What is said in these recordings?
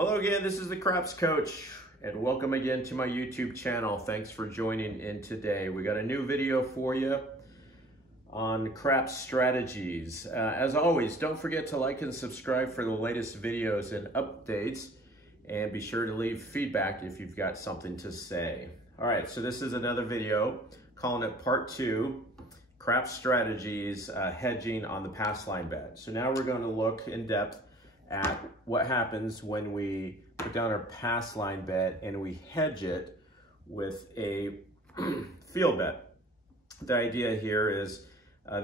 Hello again, this is the Craps Coach, and welcome again to my YouTube channel. Thanks for joining in today. We got a new video for you on craps strategies. As always, don't forget to like and subscribe for the latest videos and updates, and be sure to leave feedback if you've got something to say. All right, so this is another video, calling it part 2, craps strategies, hedging on the pass line bet. So now we're going to look in depth at what happens when we put down our pass line bet and we hedge it with a field bet. The idea here is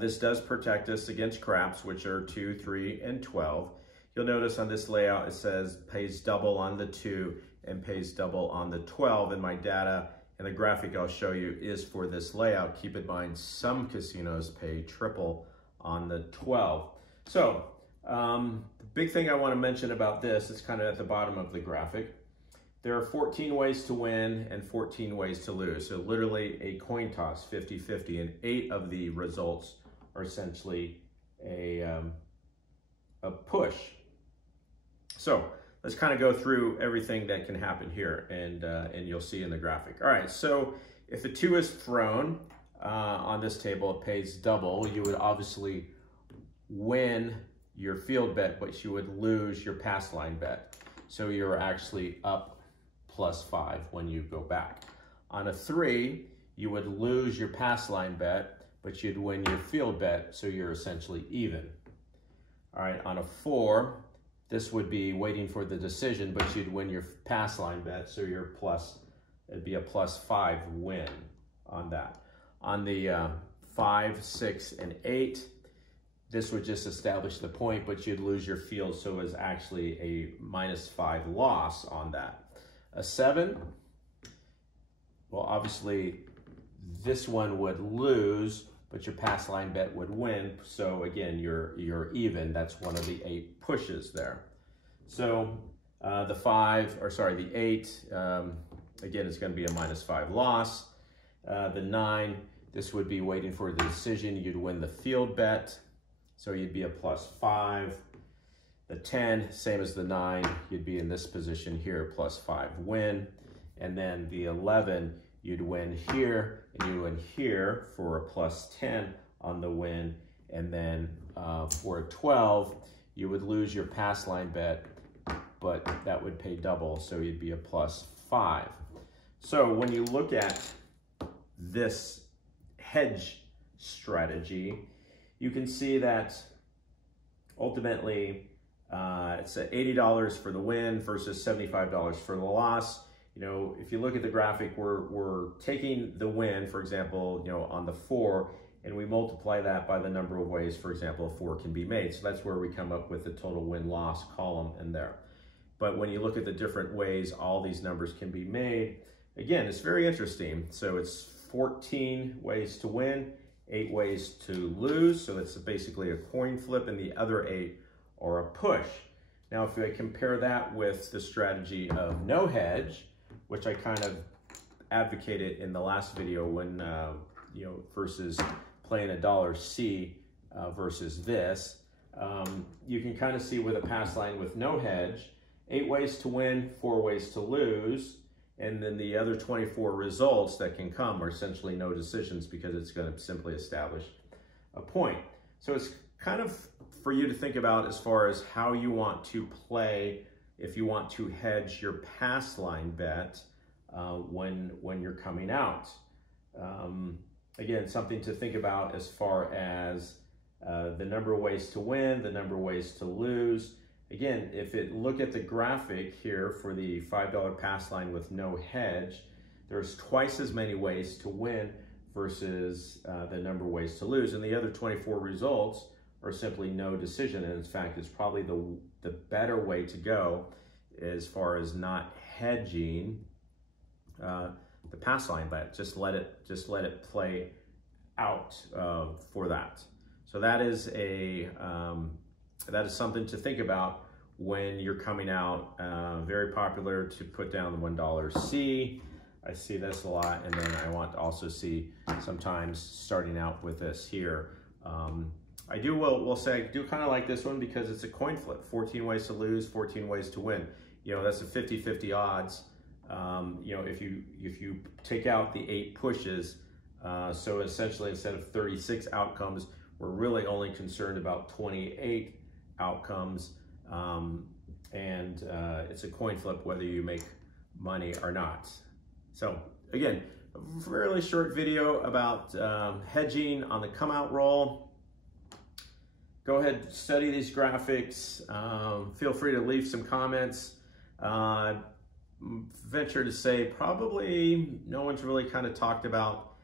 this does protect us against craps, which are 2, 3, and 12. You'll notice on this layout it says pays double on the 2 and pays double on the 12, and my data and the graphic I'll show you is for this layout. Keep in mind some casinos pay triple on the 12. So the big thing I want to mention about this is kind of at the bottom of the graphic. There are 14 ways to win and 14 ways to lose. So literally a coin toss, 50-50, and 8 of the results are essentially a push. So let's kind of go through everything that can happen here, and you'll see in the graphic. All right, so if a 2 is thrown on this table, it pays double. You would obviously win your field bet, but you would lose your pass line bet. So you're actually up +5 when you go back. On a 3, you would lose your pass line bet, but you'd win your field bet, so you're essentially even. All right, on a 4, this would be waiting for the decision, but you'd win your pass line bet, so you're it'd be a +5 win on that. On the 5, 6, and 8, this would just establish the point, but you'd lose your field, so it's actually a -5 loss on that. A 7, well, obviously this one would lose, but your pass line bet would win. So again, you're even. That's one of the 8 pushes there. So the 8, again, it's going to be a -5 loss. The 9, this would be waiting for the decision. You'd win the field bet, so you'd be a +5. The 10, same as the 9, you'd be in this position here, +5 win. And then the 11, you'd win here, and you win here for a +10 on the win. And then for a 12, you would lose your pass line bet, but that would pay double, so you'd be a +5. So when you look at this hedge strategy, you can see that ultimately it's $80 for the win versus $75 for the loss. You know, if you look at the graphic, we're taking the win, for example, you know, on the 4, and we multiply that by the number of ways, for example, a 4 can be made. So that's where we come up with the total win-loss column in there. But when you look at the different ways all these numbers can be made, again, it's very interesting. So it's 14 ways to win, 8 ways to lose. So it's basically a coin flip, and the other 8 are a push. Now, if I compare that with the strategy of no hedge, which I kind of advocated in the last video when, you know, versus playing a $C versus this, you can kind of see with a pass line with no hedge, 8 ways to win, 4 ways to lose, and then the other 24 results that can come are essentially no decisions, because it's going to simply establish a point. So it's kind of for you to think about as far as how you want to play if you want to hedge your pass line bet when you're coming out. Again, something to think about as far as the number of ways to win, the number of ways to lose. Again, if it look at the graphic here for the $5 pass line with no hedge, there's twice as many ways to win versus the number of ways to lose. And the other 24 results are simply no decision. And in fact, it's probably the better way to go as far as not hedging the pass line bet. Just let it play out for that. So that is something to think about when you're coming out. Very popular to put down the $C. I see this a lot, and then I want to also see sometimes starting out with this here. I will say I do kind of like this one because it's a coin flip. 14 ways to lose, 14 ways to win. that's a 50-50 odds. If you take out the 8 pushes, so essentially instead of 36 outcomes, we're really only concerned about 28 outcomes, and it's a coin flip whether you make money or not. So again, a really short video about hedging on the come out roll. Go ahead, study these graphics. Feel free to leave some comments. Venture to say probably no one's really kind of talked about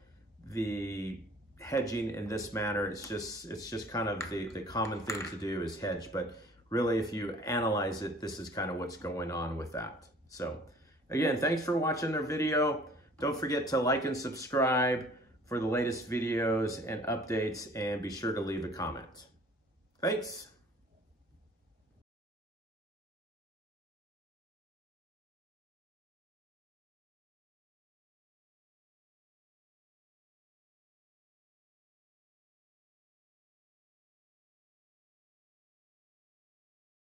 the hedging in this manner. It's just kind of the common thing to do is hedge, but really if you analyze it, this is kind of what's going on with that. So again, thanks for watching our video. Don't forget to like and subscribe for the latest videos and updates, and be sure to leave a comment. Thanks.